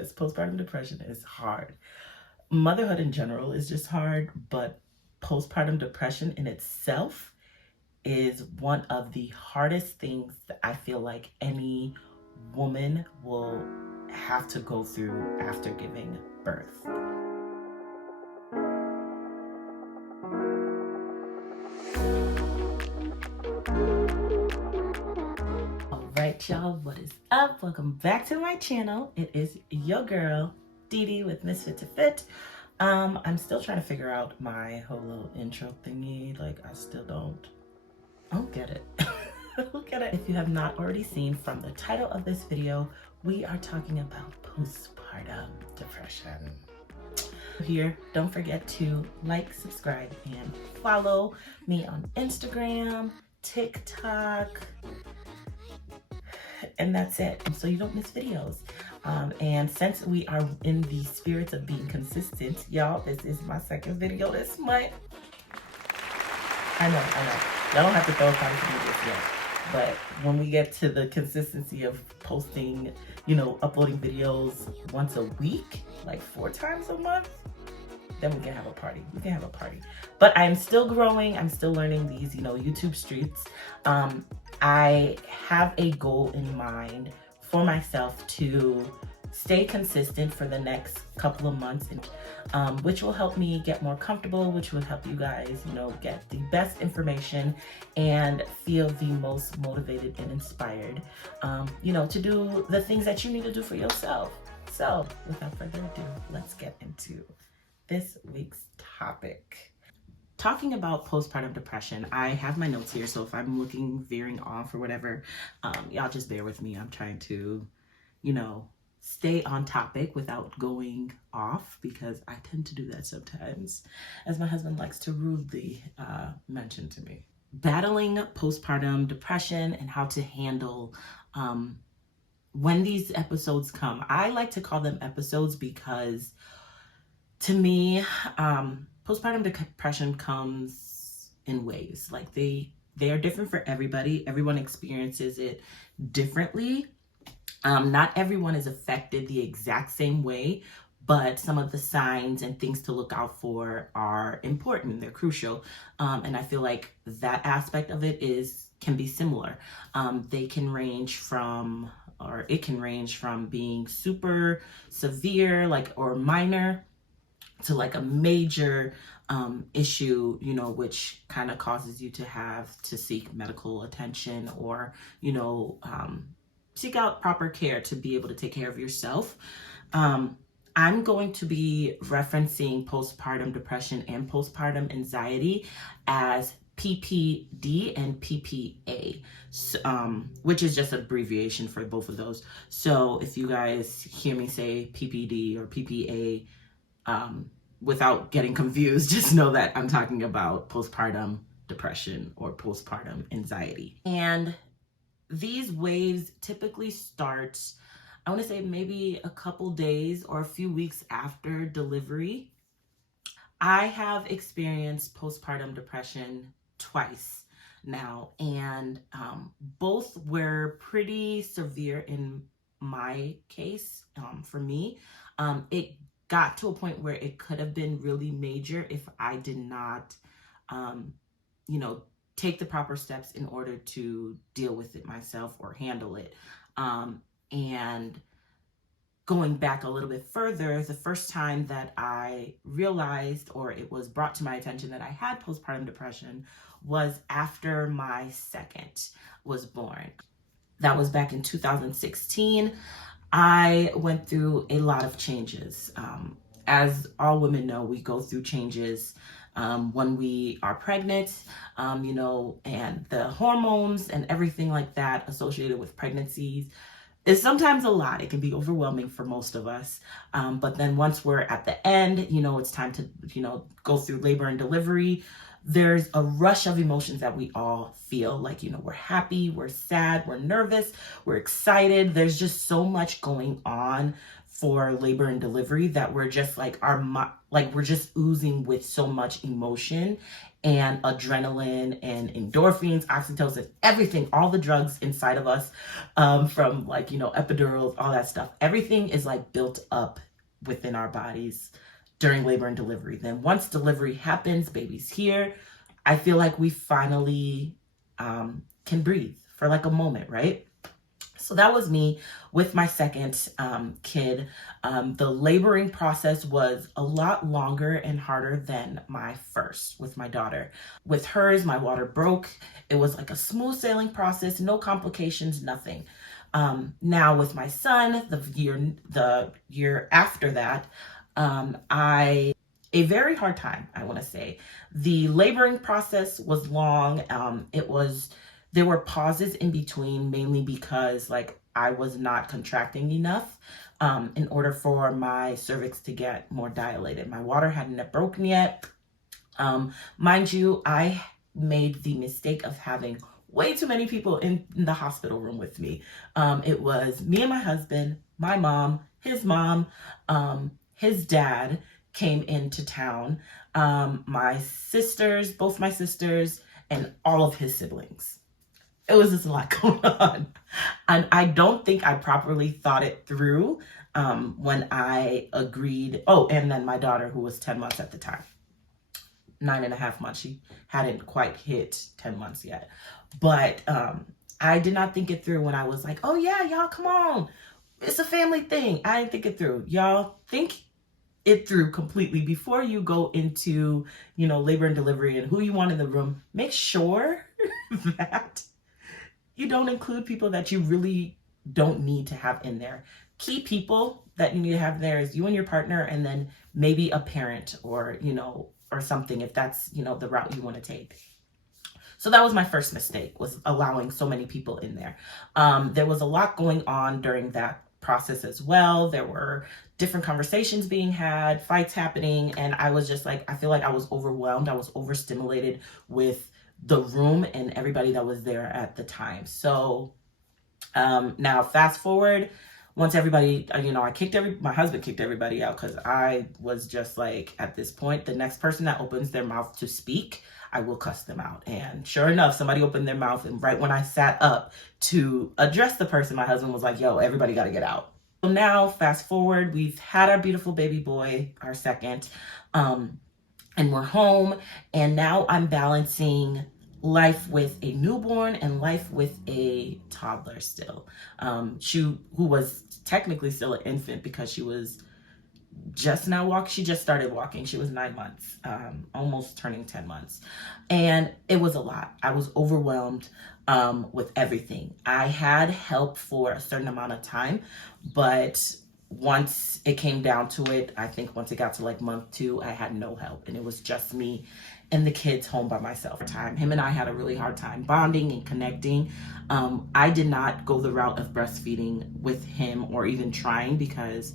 This postpartum depression is hard. Motherhood in general is just hard, but postpartum depression in itself is one of the hardest things that I feel like any woman will have to go through after giving birth. Alright y'all, what is up? Welcome back to my channel. It is your girl, Dee with Misfit to Fit. I'm still trying to figure out my whole little intro thingy. Like, I still don't get it. Look at it. If you have not already seen from the title of this video, we are talking about postpartum depression. Here, don't forget to like, subscribe, and follow me on Instagram, TikTok, and that's it, so you don't miss videos. And since we are in the spirits of being consistent, y'all, this is my second video this month. I know. Y'all don't have to throw a party for me this yet. But when we get to the consistency of posting, uploading videos once a week, like 4 times a month, then we can have a party. But I'm still growing. I'm still learning these, YouTube streets. I have a goal in mind for myself to stay consistent for the next couple of months, which will help me get more comfortable, which will help you guys, get the best information and feel the most motivated and inspired, to do the things that you need to do for yourself. So without further ado, let's get into this week's topic. Talking about postpartum depression, I have my notes here, so if I'm veering off or whatever, y'all just bear with me. I'm trying to, stay on topic without going off, because I tend to do that sometimes, as my husband likes to rudely mention to me. Battling postpartum depression and how to handle when these episodes come. I like to call them episodes because, to me, postpartum depression comes in waves. Like they are different for everybody. Everyone experiences it differently. Not everyone is affected the exact same way, but some of the signs and things to look out for are important. They're crucial. And I feel like that aspect of it can be similar. It can range from being super severe, or minor, to like a major issue, which kind of causes you to have to seek medical attention or, seek out proper care to be able to take care of yourself. I'm going to be referencing postpartum depression and postpartum anxiety as PPD and PPA, which is just an abbreviation for both of those. So if you guys hear me say PPD or PPA, without getting confused, just know that I'm talking about postpartum depression or postpartum anxiety. And these waves typically start, I want to say maybe a couple days or a few weeks after delivery. I have experienced postpartum depression twice now, and both were pretty severe in my case. For me, it got to a point where it could have been really major if I did not, take the proper steps in order to deal with it myself or handle it. And going back a little bit further, the first time that I realized, or it was brought to my attention, that I had postpartum depression was after my second was born. That was back in 2016. I went through a lot of changes. As all women know, we go through changes when we are pregnant, and the hormones and everything like that associated with pregnancies is sometimes a lot. It can be overwhelming for most of us. But then once we're at the end, it's time to, go through labor and delivery. There's a rush of emotions that we all feel. Like, we're happy, we're sad, we're nervous, we're excited. There's just so much going on for labor and delivery that we're just like we're just oozing with so much emotion and adrenaline and endorphins, oxytocin, everything, all the drugs inside of us, from like, epidurals, all that stuff. Everything is like built up within our bodies during labor and delivery. Then once delivery happens, baby's here, I feel like we finally can breathe for like a moment, right? So that was me with my second kid. The laboring process was a lot longer and harder than my first with my daughter. With hers, my water broke. It was like a smooth sailing process, no complications, nothing. Now with my son, the year after that, a very hard time, I want to say. The laboring process was long. There were pauses in between, mainly because like I was not contracting enough in order for my cervix to get more dilated. My water hadn't broken yet. Mind you, I made the mistake of having way too many people in the hospital room with me. It was me and my husband, my mom, his dad came into town, my sisters, both my sisters, and all of his siblings. It was just a lot going on. And I don't think I properly thought it through when I agreed. Oh, and then my daughter, who was 10 months at the time, 9.5 months. She hadn't quite hit 10 months yet. But I did not think it through when I was like, oh yeah, y'all, come on. It's a family thing. I didn't think it through. Y'all think it through completely before you go into, labor and delivery and who you want in the room. Make sure that you don't include people that you really don't need to have in there. Key people that you need to have there is you and your partner, and then maybe a parent or something, if that's, the route you want to take. So that was my first mistake, was allowing so many people in there. There was a lot going on during that process as well. There were different conversations being had, fights happening, and I was just like, I feel like I was overwhelmed. I was overstimulated with the room and everybody that was there at the time. So now fast forward, once everybody, my husband kicked everybody out, because I was just like, at this point, the next person that opens their mouth to speak, I will cuss them out. And sure enough, somebody opened their mouth, and right when I sat up to address the person, my husband was like, yo, everybody got to get out. So now fast forward, we've had our beautiful baby boy, our second, and we're home, and now I'm balancing life with a newborn and life with a toddler still. Who was technically still an infant, because she was just now walking. She just started walking. She was 9 months, almost turning 10 months. And it was a lot. I was overwhelmed with everything. I had help for a certain amount of time, but once it came down to it, I think once it got to like month 2, I had no help, and it was just me and the kids home by myself. Him and I had a really hard time bonding and connecting. I did not go the route of breastfeeding with him, or even trying, because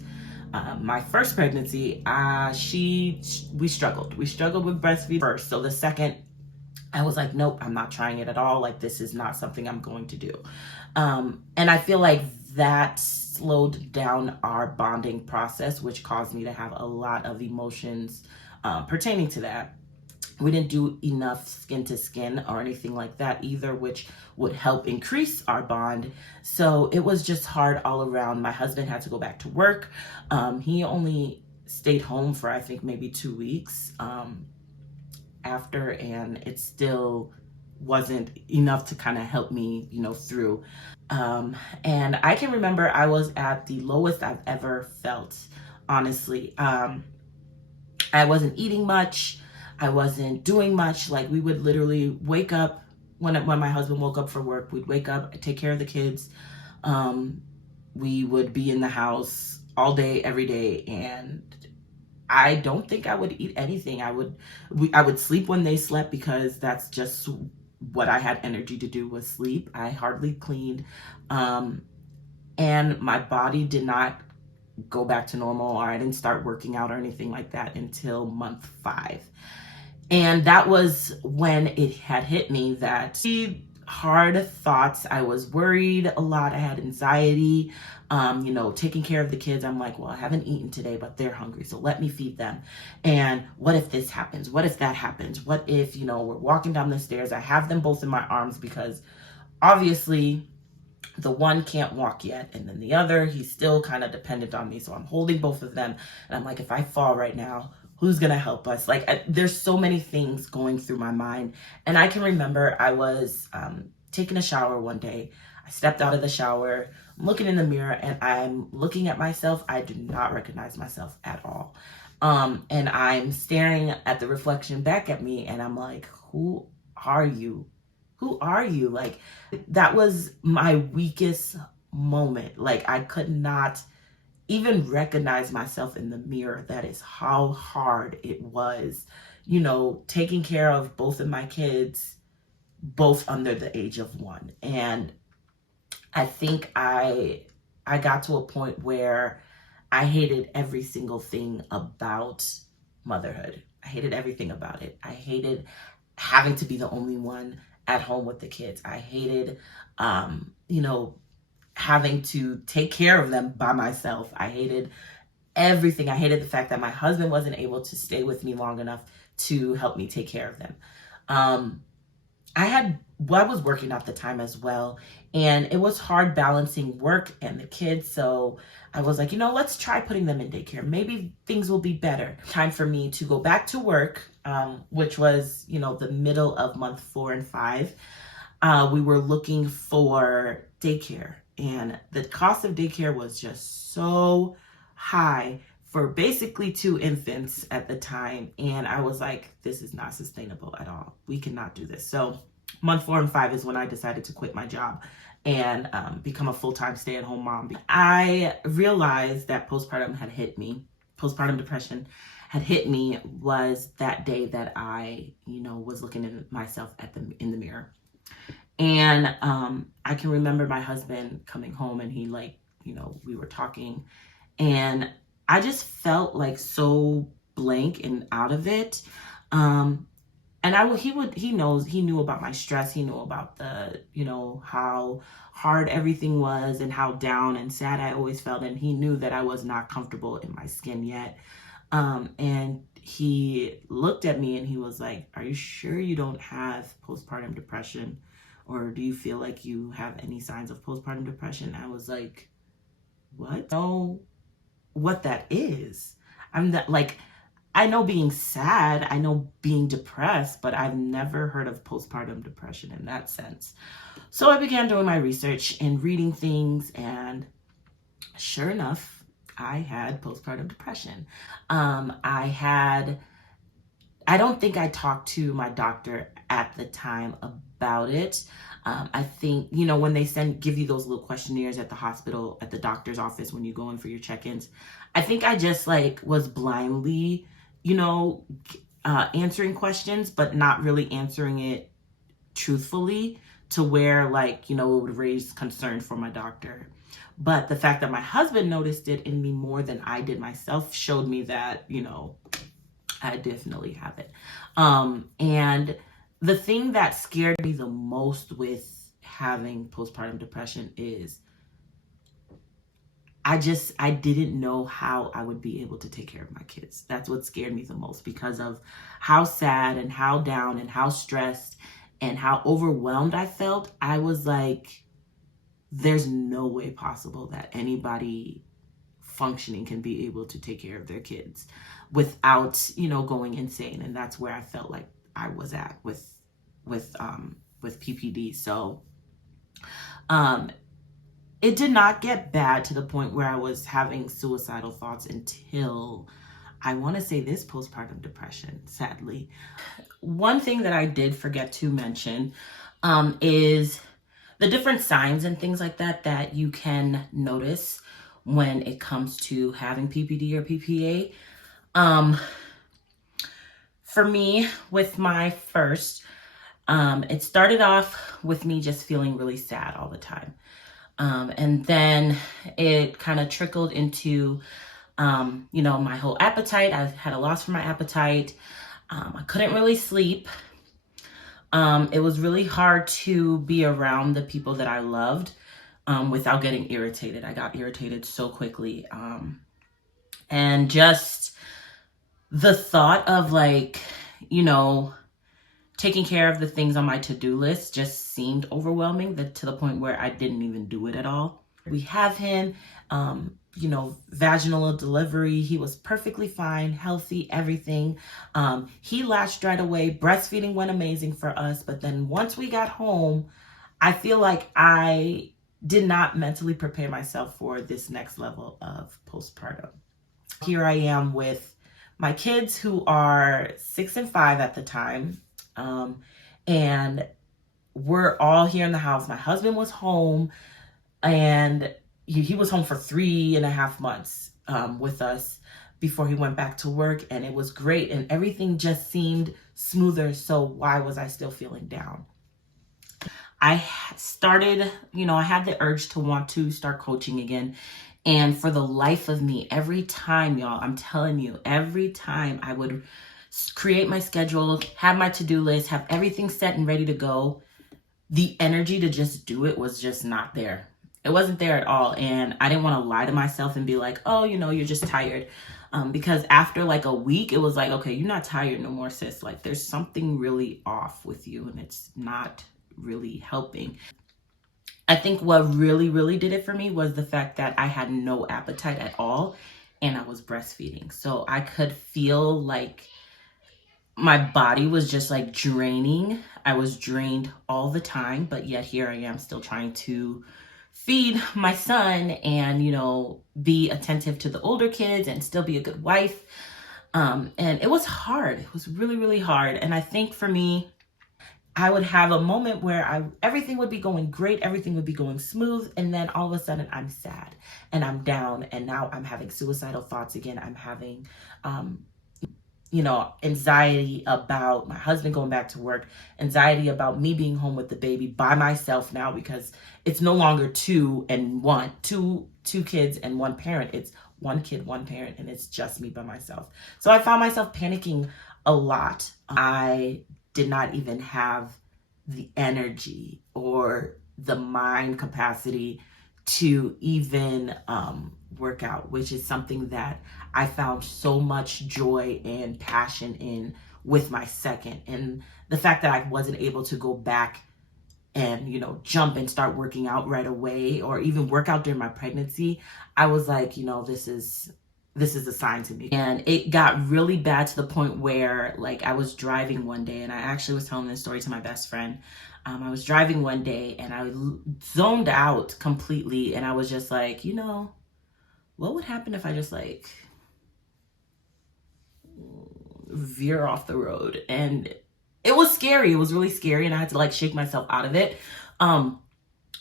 my first pregnancy, we struggled with breastfeeding first. So the second, I was like, nope, I'm not trying it at all. Like, this is not something I'm going to do. And I feel like that slowed down our bonding process, which caused me to have a lot of emotions pertaining to that. We didn't do enough skin to skin or anything like that either, which would help increase our bond. So it was just hard all around. My husband had to go back to work. He only stayed home for, I think, maybe 2 weeks after, and it still wasn't enough to kind of help me, through. And I can remember I was at the lowest I've ever felt, honestly. I wasn't eating much. I wasn't doing much. Like, we would literally wake up when my husband woke up for work. We'd wake up, take care of the kids. We would be in the house all day, every day, and I don't think I would eat anything. I would sleep when they slept, because that's just what I had energy to do, was sleep. I hardly cleaned, and my body did not go back to normal, or I didn't start working out or anything like that until month 5. And that was when it had hit me that hard thoughts. I was worried a lot. I had anxiety. Taking care of the kids. I'm like, well, I haven't eaten today, but they're hungry, so let me feed them. And what if this happens? What if that happens? What if, we're walking down the stairs, I have them both in my arms, because obviously the one can't walk yet, and then the other, he's still kind of dependent on me. So I'm holding both of them, and I'm like, if I fall right now, who's gonna help us? There's so many things going through my mind. And I can remember I was taking a shower one day. I stepped out of the shower, I'm looking in the mirror, and I'm looking at myself. I do not recognize myself at all. And I'm staring at the reflection back at me, and I'm like, who are you? Who are you? Like, that was my weakest moment. Like, I could not even recognize myself in the mirror. That is how hard it was, taking care of both of my kids, both under the age of 1. And I think I got to a point where I hated every single thing about motherhood. I hated everything about it. I hated having to be the only one at home with the kids. I hated, having to take care of them by myself. I hated everything. I hated the fact that my husband wasn't able to stay with me long enough to help me take care of them. I was working at the time as well, and it was hard balancing work and the kids. So I was like, let's try putting them in daycare. Maybe things will be better. Time for me to go back to work, which was, the middle of month 4 and 5. We were looking for daycare, and the cost of daycare was just so high for basically 2 infants at the time. And I was like, this is not sustainable at all. We cannot do this. So month 4 and 5 is when I decided to quit my job and become a full-time stay-at-home mom. I realized that postpartum had hit me. Postpartum depression had hit me was that day that I, was looking at myself in the mirror. And I can remember my husband coming home, and he we were talking, and I just felt like so blank and out of it. And he knew about my stress. He knew about the, how hard everything was and how down and sad I always felt. And he knew that I was not comfortable in my skin yet. And he looked at me and he was like, are you sure you don't have postpartum depression? Or do you feel like you have any signs of postpartum depression? I was like, what? No. What that is. I know being sad, I know being depressed, but I've never heard of postpartum depression in that sense. So I began doing my research and reading things, and sure enough, I had postpartum depression. I don't think I talked to my doctor at the time about it. I think, when they give you those little questionnaires at the hospital, at the doctor's office, when you go in for your check-ins, I think I just was blindly, answering questions, but not really answering it truthfully to where it would raise concern for my doctor. But the fact that my husband noticed it in me more than I did myself showed me that, I definitely have it. And the thing that scared me the most with having postpartum depression is I didn't know how I would be able to take care of my kids. That's what scared me the most, because of how sad and how down and how stressed and how overwhelmed I felt. I was like, there's no way possible that anybody functioning can be able to take care of their kids without, going insane. And that's where I felt like I was at with PPD. So, it did not get bad to the point where I was having suicidal thoughts until, I want to say, this postpartum depression, sadly. One thing that I did forget to mention is the different signs and things like that you can notice when it comes to having PPD or PPA. For me, with my first, it started off with me just feeling really sad all the time. And then it kind of trickled into, my whole appetite. I had a loss for my appetite. I couldn't really sleep. It was really hard to be around the people that I loved without getting irritated. I got irritated so quickly. And just the thought of like, you know, taking care of the things on my to-do list just seemed overwhelming to the point where I didn't even do it at all. We have him, you know, vaginal delivery. He was perfectly fine, healthy, everything. He latched right away. Breastfeeding went amazing for us. But then once we got home, I feel like I did not mentally prepare myself for this next level of postpartum. Here I am with my kids who are 6 and 5 at the time. And we're all here in the house. My husband was home, and he was home for 3.5 months with us before he went back to work, and it was great, and everything just seemed smoother. So why was I still feeling down? I started, you know, I had the urge to want to start coaching again. And for the life of me, every time, y'all, I'm telling you, every time I would create my schedule, have my to-do list, have everything set and ready to go, the energy to just do it was just not there. It wasn't there at all. And I didn't want to lie to myself and be like, oh, you know, you're just tired. Because after like a week, it was like, okay, you're not tired no more, sis. Like there's something really off with you and it's not really helping. I think what really did it for me was the fact that I had no appetite at all and I was breastfeeding. So I could feel like my body was just like draining. I was drained all the time, but yet here I am still trying to feed my son and, you know, be attentive to the older kids and still be a good wife. And it was hard. It was really hard. And I think for me, I would have a moment where everything would be going great, everything would be going smooth, and then all of a sudden I'm sad and I'm down, and now I'm having suicidal thoughts again. I'm having, you know, anxiety about my husband going back to work, anxiety about me being home with the baby by myself now because it's no longer two kids and one parent. It's one kid, one parent, and it's just me by myself. So I found myself panicking a lot. I did not even have the energy or the mind capacity to even work out, which is something that I found so much joy and passion in with my second. And the fact that I wasn't able to go back and, you know, jump and start working out right away or even work out during my pregnancy, I was like, you know, this is a sign to me. And it got really bad to the point where like I was driving one day, and I actually was telling this story to my best friend. I was driving one day and I zoned out completely, and I was just like, you know, what would happen if I just like veer off the road? And it was scary. It was really scary, and I had to like shake myself out of it.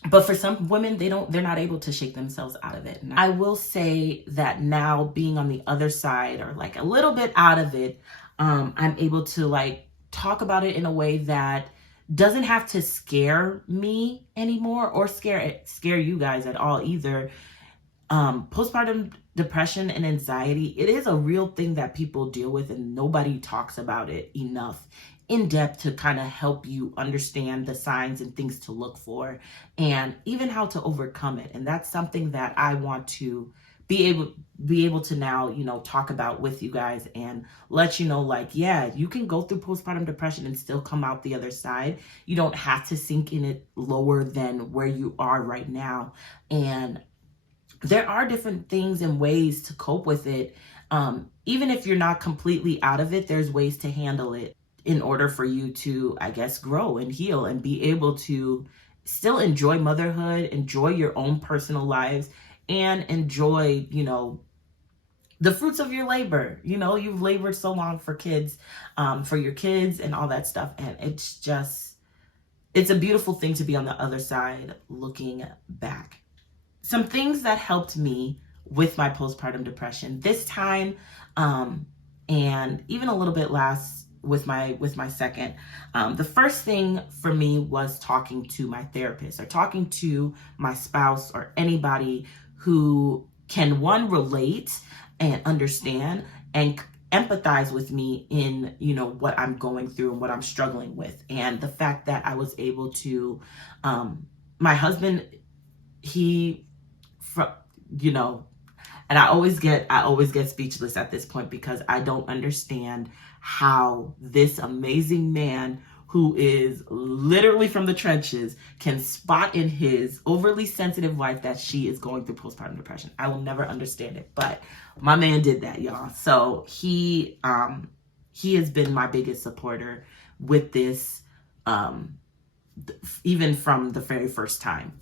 But for some women, they're not able to shake themselves out of it. And I will say that now being on the other side or like a little bit out of it, I'm able to like talk about it in a way that doesn't have to scare me anymore or scare you guys at all either. Postpartum depression and anxiety, it is a real thing that people deal with, and nobody talks about it enough in depth to kind of help you understand the signs and things to look for and even how to overcome it. And that's something that I want to be able to now, you know, talk about with you guys and let you know, like, yeah, you can go through postpartum depression and still come out the other side. You don't have to sink in it lower than where you are right now. And there are different things and ways to cope with it. Even if you're not completely out of it, there's ways to handle it in order for you to, I guess, grow and heal and be able to still enjoy motherhood, enjoy your own personal lives, and enjoy, you know, the fruits of your labor. You know, you've labored so long for kids, for your kids and all that stuff. And it's a beautiful thing to be on the other side looking back. Some things that helped me with my postpartum depression this time, and even a little bit last with my second. The first thing for me was talking to my therapist or talking to my spouse or anybody who can, one, relate and understand and empathize with me in, what I'm going through and what I'm struggling with. And the fact that I was able to, my husband, he, you know, and I always get speechless at this point, because I don't understand how this amazing man, who is literally from the trenches, can spot in his overly sensitive wife that she is going through postpartum depression. I will never understand it, but my man did that, y'all. So he has been my biggest supporter with this, even from the very first time.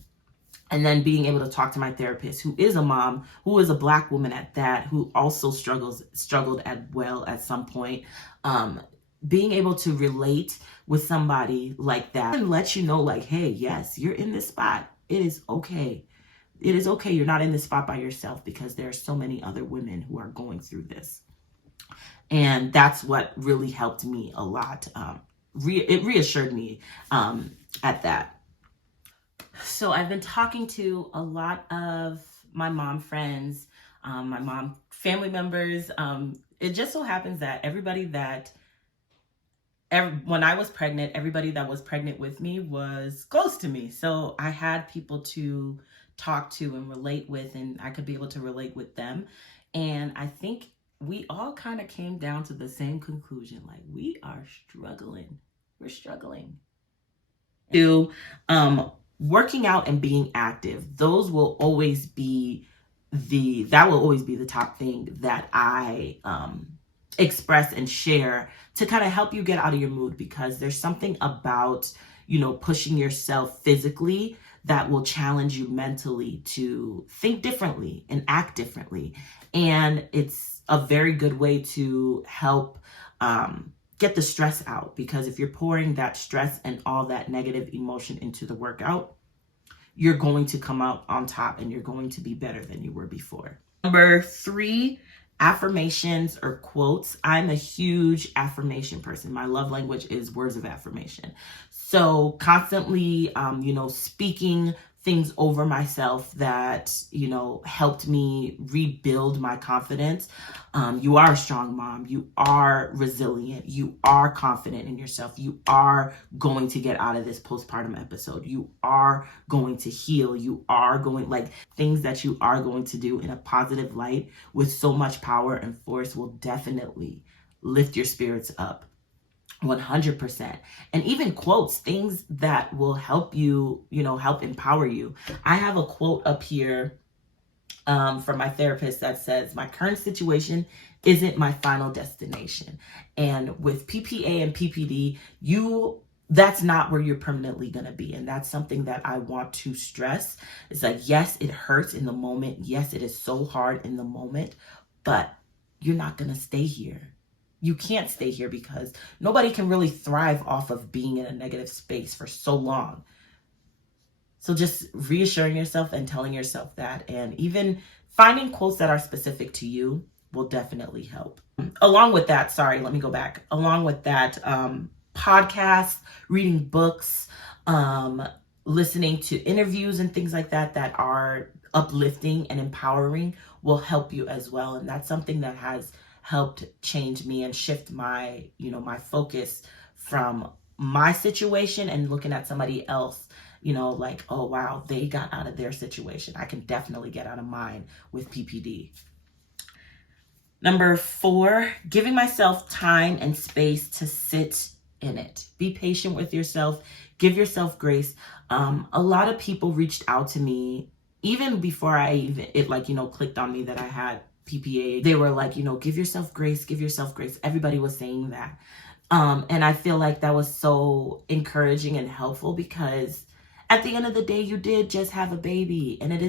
And then being able to talk to my therapist, who is a mom, who is a Black woman at that, who also struggled at some point. Being able to relate with somebody like that and let you know, like, hey, yes, you're in this spot. It is okay. It is okay. You're not in this spot by yourself, because there are so many other women who are going through this. And that's what really helped me a lot. It reassured me at that. So I've been talking to a lot of my mom friends, my mom family members. It just so happens that when I was pregnant, everybody that was pregnant with me was close to me. So I had people to talk to and relate with, and I could be able to relate with them. And I think we all kind of came down to the same conclusion, like, we are struggling. We're struggling. Working out and being active, those will always be the top thing that I express and share to kind of help you get out of your mood, because there's something about, pushing yourself physically that will challenge you mentally to think differently and act differently. And it's a very good way to help get the stress out, because if you're pouring that stress and all that negative emotion into the workout, you're going to come out on top and you're going to be better than you were before. Number 3, affirmations or quotes. I'm a huge affirmation person. My love language is words of affirmation. So constantly, speaking things over myself that, helped me rebuild my confidence. You are a strong mom. You are resilient. You are confident in yourself. You are going to get out of this postpartum episode. You are going to heal. You are going, things that you are going to do in a positive light with so much power and force will definitely lift your spirits up. 100%. And even quotes, things that will help you, help empower you. I have a quote up here from my therapist that says, my current situation isn't my final destination. And with PPA and PPD, that's not where you're permanently going to be. And that's something that I want to stress. It's like, yes, it hurts in the moment. Yes, it is so hard in the moment, but you're not going to stay here. You can't stay here, because nobody can really thrive off of being in a negative space for so long. So just reassuring yourself and telling yourself that, and even finding quotes that are specific to you will definitely help. Along with that, podcasts, reading books, listening to interviews and things like that are uplifting and empowering will help you as well. And that's something that has helped change me and shift my, my focus from my situation and looking at somebody else, like, oh, wow, they got out of their situation. I can definitely get out of mine with PPD. Number 4, giving myself time and space to sit in it. Be patient with yourself. Give yourself grace. A lot of people reached out to me even before clicked on me that I had PPA. They were like, give yourself grace, give yourself grace. Everybody was saying that. And I feel like that was so encouraging and helpful, because at the end of the day, you did just have a baby, and it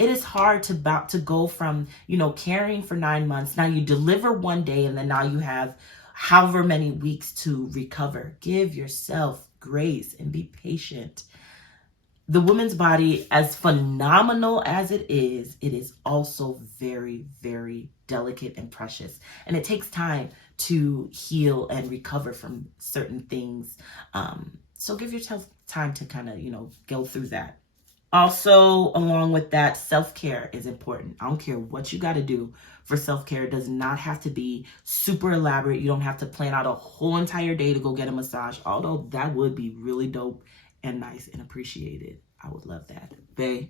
is hard to go from, carrying for 9 months. Now you deliver one day, and then now you have however many weeks to recover. Give yourself grace and be patient. The woman's body, as phenomenal as it is also very, very delicate and precious. And it takes time to heal and recover from certain things. So give yourself time to kind of, go through that. Also, along with that, self-care is important. I don't care what you got to do for self-care. It does not have to be super elaborate. You don't have to plan out a whole entire day to go get a massage, although that would be really dope and nice and appreciated. I would love that. Babe,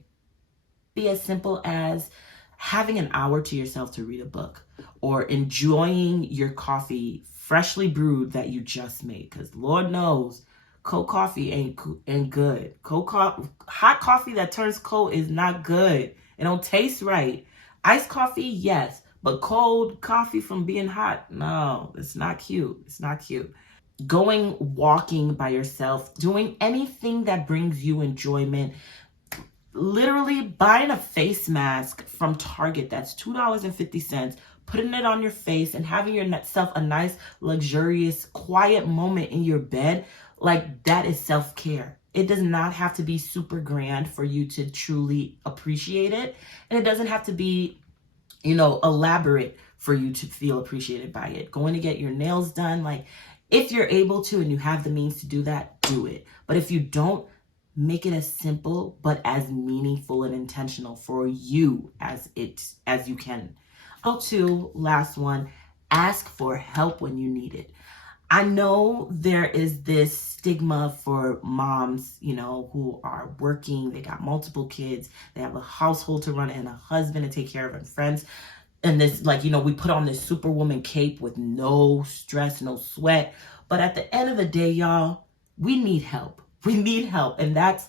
be as simple as having an hour to yourself to read a book or enjoying your coffee freshly brewed that you just made, because Lord knows cold coffee ain't good. Hot coffee that turns cold is not good. It don't taste right. Iced coffee, yes, but cold coffee from being hot, no, it's not cute. It's not cute. Going walking by yourself, doing anything that brings you enjoyment. Literally buying a face mask from Target that's $2.50, putting it on your face and having yourself a nice, luxurious, quiet moment in your bed, like that is self-care. It does not have to be super grand for you to truly appreciate it. And it doesn't have to be, elaborate for you to feel appreciated by it. Going to get your nails done, like if you're able to and you have the means to do that, do it. But if you don't, make it as simple but as meaningful and intentional for you as you can. To last one, ask for help when you need it. I know there is this stigma for moms, who are working, they got multiple kids, they have a household to run and a husband to take care of and friends. And this, we put on this superwoman cape with no stress, no sweat. But at the end of the day, y'all, we need help. We need help. And that's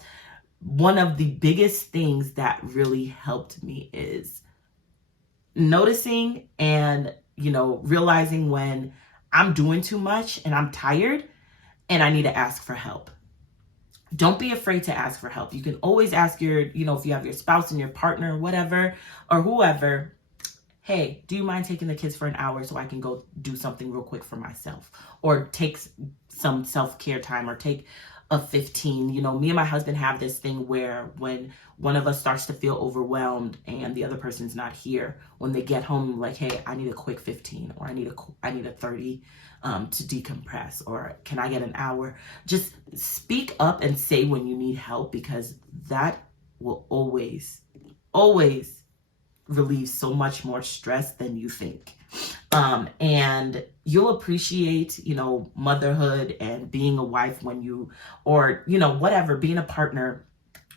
one of the biggest things that really helped me is noticing and, realizing when I'm doing too much and I'm tired and I need to ask for help. Don't be afraid to ask for help. You can always ask your, if you have your spouse and your partner, whatever, or whoever, hey, do you mind taking the kids for an hour so I can go do something real quick for myself? Or take some self-care time, or take a 15. Me and my husband have this thing where when one of us starts to feel overwhelmed and the other person's not here, when they get home, like, hey, I need a quick 15, or I need a 30 to decompress, or can I get an hour? Just speak up and say when you need help, because that will always relieve so much more stress than you think. And you'll appreciate, motherhood and being a wife when you, or, whatever, being a partner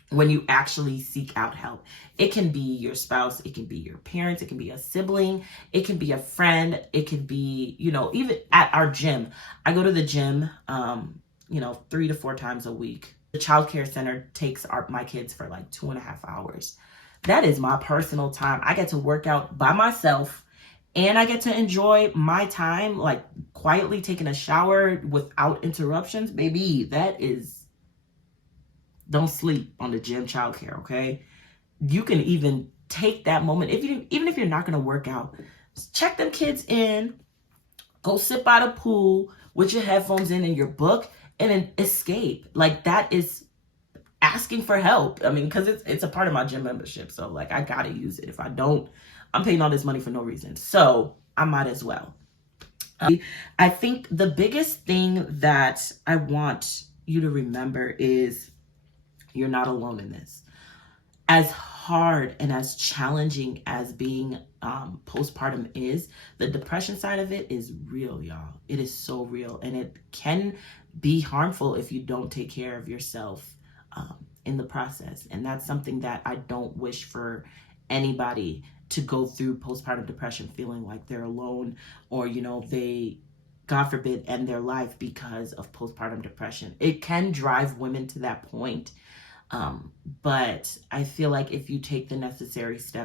when you actually seek out help. It can be your spouse, it can be your parents, it can be a sibling, it can be a friend, it can be, even at our gym. I go to the gym, 3 to 4 times a week. The childcare center takes my kids for like 2.5 hours. That is my personal time. I get to work out by myself and I get to enjoy my time, like quietly taking a shower without interruptions. Baby, don't sleep on the gym childcare, okay? You can even take that moment, even if you're not gonna work out, check them kids in, go sit by the pool with your headphones in and your book, and then escape. Like, that is asking for help. I mean, because it's a part of my gym membership, so like I gotta use it. If I don't, I'm paying all this money for no reason, so I might as well. I think the biggest thing that I want you to remember is you're not alone in this. As hard and as challenging as being postpartum is, the depression side of it is real, y'all. It is so real, and it can be harmful if you don't take care of yourself in the process. And that's something that I don't wish for anybody to go through postpartum depression feeling like they're alone, or they, God forbid, end their life because of postpartum depression. It can drive women to that point, but I feel like if you take the necessary steps